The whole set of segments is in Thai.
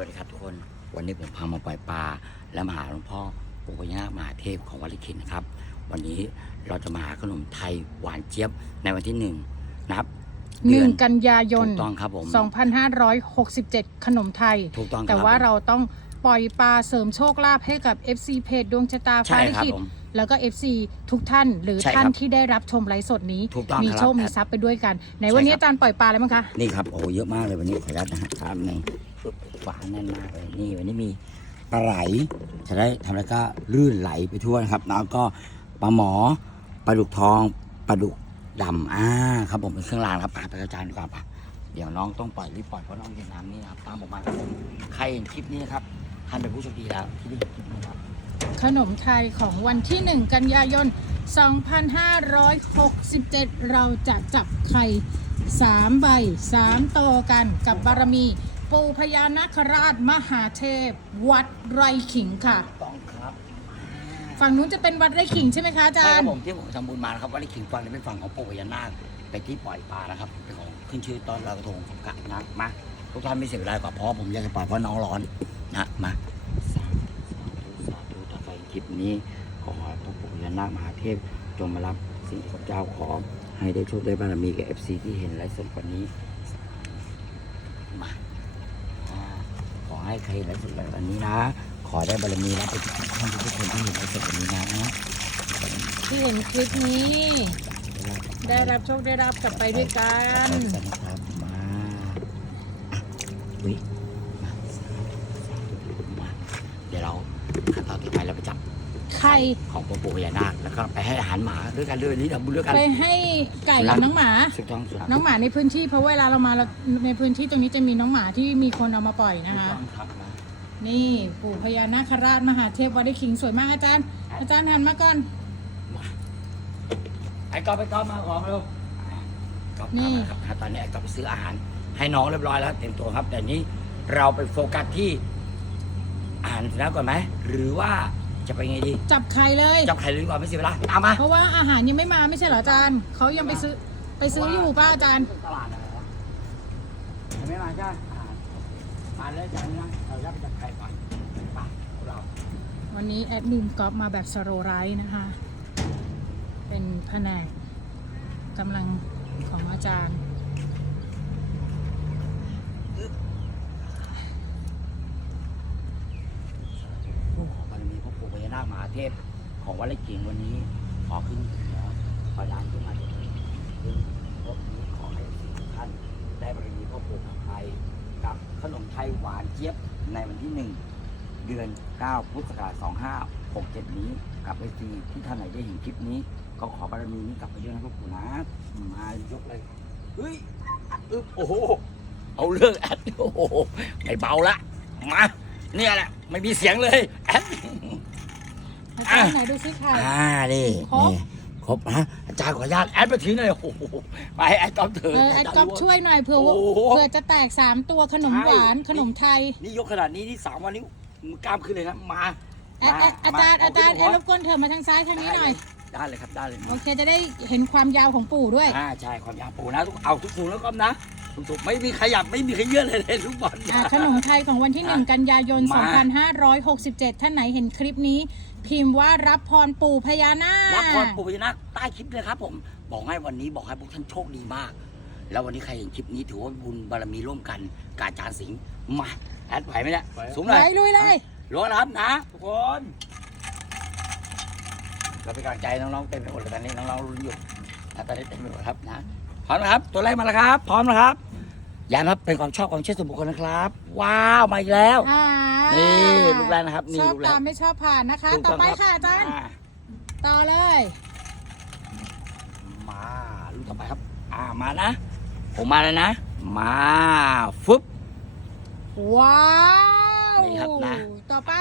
วัสดีครับทุกคน วันนี้ผมพามาปล่อยปลาและมาหาหลวงพ่อปู่พญานาคมหาเทพของวัดลิขิตนะครับ วันนี้เราจะมาหาขนมไทยหวานเจี๊ยบในวันที่หนึ่งนะครับหนึ่งเดือกันยายนถูกต้องครับผม2567 ขนมไทย ถูกต้องครับแต่ว่าเราต้องปล่อยปลาเสริมโชคลาภให้กับ FC เพจดวงชะตาใช่ฟ้าลิครับขิตผม แล้วก็ FC ทุกท่านหรือใช่ครับท่านที่ได้รับชมไลฟ์สดนี้ ถูกต้องมีครับโชค มีทรัพย์ไปด้วยกัน ในวันนี้ใช่ครับ อาจารย์ปล่อยปลาอะไรบ้างคะ นี่ครับโอ้โหเยอะมากเลยวันนี้ขออนุญาตนะฮะครับในฝาแน่นมากเลยนี่วันนี้มีปลาไหลจะได้ทำแล้วก็ลื่นไหลไปทั่วนะครับแล้วก็ปลาหมอปลาดุกทองปลาดุกดำอ่าครับผมเป็นเครื่องรางครับอะไปกระจายดีกว่าปะเดี๋ยวน้องต้องปล่อยรีบปล่อยเพราะน้องเย็นน้ำนี่นะครับตามผมมาครับผมใครเห็นคลิปนี้นะครับท่านเป็นผู้โชคดีแล้วที่ได้เห็นคลิปนี้ครับ ขนมไทยของวันที่ 1 กันยายน 2567 เราจะจับไข่ 3 ใบ 3 โตวกันกับบารมี ปูพญานาคราชมหาเทพ วัดไรขิงค่ะ ต้องครับฝั่งนู้นจะเป็นวัดไร่ขิงใช่ไหมคะอาจาใช่ครรับย์ ผมที่ผมทำบุญมานะครับวัดลิขิงฟังนี่เป็นฝั่งของปู่พญานาคเป็นที่ปล่อยปลานะครับเป็นของขึ้นชื่อตอนลอยกระทงของกะนะมาทุกท่านไม่เสียเวลาก่อนเพราะผมอยากจะปล่อยเพราะน้องร้อนนะมาสาธุสาธุถ้าใครคลิป นี้ขอให้พระปู่พญานาคมหาเทพจงมารับสิ่งที่ข้าพเจ้าขอ ให้ได้โชคได้บารมีกับเอฟซีที่เห็นไลฟ์สดวันนี้มาอ่าขอให้ใครเห็นไลฟ์สดวันนี้นะ ขอได้บารมีรับไปทุกท่านทุกคนที่เห็นไลฟ์สดวันนี้นะที่เห็นคลิปนี้ ได้รับโชคได้รับกลับไปด้วยกันไปกันนะครับมาอะอุ๊ยมามาเดี๋ยวเราขั้นตอนต่อไปเราไปจับ ไข่ของปู่ปู่พญานาคแล้วก็ไปให้อาหารหมาด้วยกันด้วยนี่ทำบุญด้วยกันไปให้ไก่กับน้องหมา สุดต้องสุดน้องหมาในพื้นที่เพราะเวลาเรามาเราในพื้นที่ตรงนี้จะมีน้องหมาที่มีคนเอามาปล่อยนะคะต้องครับนะนี่ปู่พญานาคราชมหาเทพวัดไร่ขิงสวยมากอาจารย์ อาจารย์หันมาก่อนไอ้กอฟไปกอฟมาของเร็วกอฟนี่มาครับตอนนี้ไอ้กอฟไปซื้ออาหาร ให้น้องเรียบร้อยแล้วเต็มตัวครับ แต่นี้เราไปโฟกัสที่อาหารแล้วก่อนไหมหรือว่า จะไปไงดี จับไข่เลย จับไข่เลยดีกว่าไม่เสียเวลาเอามาเพราะว่าอาหารยังไม่มาไม่ใช่เหรออาจารย์เขายังไปซื้อไปซื้ออยู่ป้าอาจารย์ ตลาดอะไรวะยังไม่มาใช่ไหมอ่ามาเลยจังนะเราจะไปจับไข่ก่อนไปเราวันนี้แอดมินก๊อฟมาแบบสโรไรต์นะคะ เป็นแผนกกำลังของอาจารย์ บารมีพระปู่พญานาคมหา เทพของวัดไร่กิ่งวันนี้ขอขึ้นเหนือขอดานขึ้นมาจากนี้ซึ่งพบนี้ขอให้ทุกท่านได้บารมีพ่อปู่ไทยกับขนมไทยหวานเจี๊ยบในวันที่หนึ่งเดือน 9 พุทธศักราช2567 นี้กับไอซีที่ท่านไหนได้เห็นคลิปนี้ ก็ขอบารมีนี้กลับไปด้วยนะพ่อปู่นะ มายกเลยเฮ้ยอึ๊บโอ้โหเอาเรื่องแอดโอ้โหไม่เบาละมาเนี่ยแหละไม่มีเสียงเลยแอด อาจารย์ไหนดูซิไข่อ่านี่ครบ นี่ครบนะอาจารย์ขออนุญาตแอดมาถือหน่อยโอ้โหไปให้แอดก๊อฟเถเออะอแอดก๊อฟช่วยหน่อยเผื่อว่าโอ้โหเผื่อจะแตกสามตัวขนมหวานใช่ ขนมไทยนี่ยกขนาดนี้นี่สามวันนี้มือกล้ามขึ้นเลยนะมาแอดแอดอาจารย์อาจารย์แอดรบกวนเธอมาทางซ้ายทางนี้หน่อย ได้เลยครับได้เลยโอเคจะได้เห็นความยาวของปู่ด้วย อ่าใช่ความยาวปูนะทุกเอาทุกสูงแล้วก็นะ ทุกสูงไม่มีขยับไม่มีขยื่นเลยเลยทุกบอล อ่าขนมไทยของวันที่อะ1กันยายน มา 2567 ท่านไหนเห็นคลิปนี้ พิมพ์ว่ารับพรปู่พญานารับพรคปู่พญานาคใต้คลิปเลยครับ ผมบอกให้วันนี้บอกให้พวกท่านโชคดีมาก แล้ววันนี้ใครเห็นคลิปนี้ถือว่าบุญบารมีร่วมกันกบอาจารย์สิงห์มาแอดไหวไหมเนี่ยสูงหน่ไว้อยลุยเลยรู้นะครับนะทุกคนเราเป็นกำลังใจน้องๆเต็มไปหมดเลยตอนนี้น้องๆรุ้นอยู่นะตอนนี้เต็มไปหมดครับนะ พร้อมนะครับ ตัวแรกมาแล้วครับ พร้อมนะครับย้ำครับเป็นความชอบความเชื่อส่วนบุคคลนะครับ ว้าวมาอีกแล้ว อ่านี่ลูกแรกนะครับนี่ชอบลูกแรกตามไม่ชอบผ่านนะคะ ถูกต่อองไปรับค่ะอาจารย์อ่ต่อเลย มาลูกต่อไปครับ อ่ามานะ ผมมาแล้วนะ มาฟึบ ว้าวนี่ครับนะ ต่อไป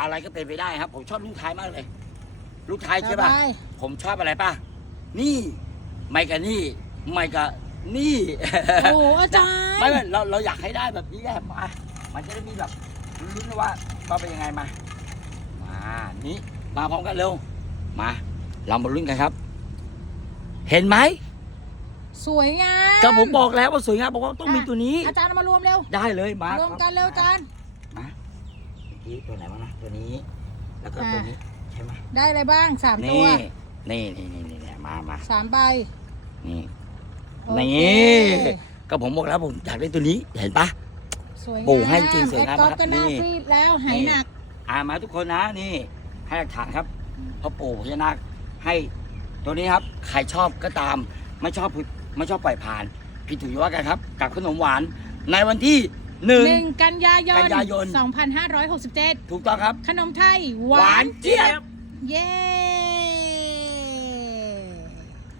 อะไรก็เป็นไปได้ครับ ผมชอบลูกท้ายมากเลย ลูกท้ายต่ใช่อป่ะไปผมชอบอะไรป่ะ นี่ไม่กับนี่ ไม่กับนี่โอ้โหอาจารย์ ไม่ไม่เราเราอยากให้ได้แบบนี้แหละมามันจะได้มีแบบลุ้นๆว่าว่าเป็นยังไงมา มานี่มาพร้อมกันเร็ว มา เรามาลุ้นกันครับ เห็นไหมสวยงามก็ผมบอกแล้วว่าสวยงามบอกว่าต้องมีตัวนี้ อาจารย์เอามารวมเร็ว ได้เลยมารวมกันเร็วอาจารย์กี้ตัวไหนบ้างนะตัวนี้ แล้วก็ตัวนี้ใช่ไหมได้อะไรบ้างสามตันี่วนี่นี่นี่นี่นี่มามาสามใบนี่โอเค นี่ก็ผมบอกแล้วผมอยากได้ตัวนี้เห็นปะ สวยงามปู่ให้จริงสวยงามแอดก๊อฟครับก็หน้านี่ ซีดแล้วหายหนัก อ่ามาทุกคนนะนี่ ให้หลักฐานครับพ่อปู่พญานาคให้ตัวนี้ครับใครชอบก็ตาม ไม่ชอบไม่ชอบปล่อยผ่านพี่ถุยว่ากันครับ กับขนมหวาน ในวันที่หนึ่งหนึ่งกันยายนกันยายน2567 ถูกต้องครับ ขนมไทยหหวาวานนเจี๊ยบ เย้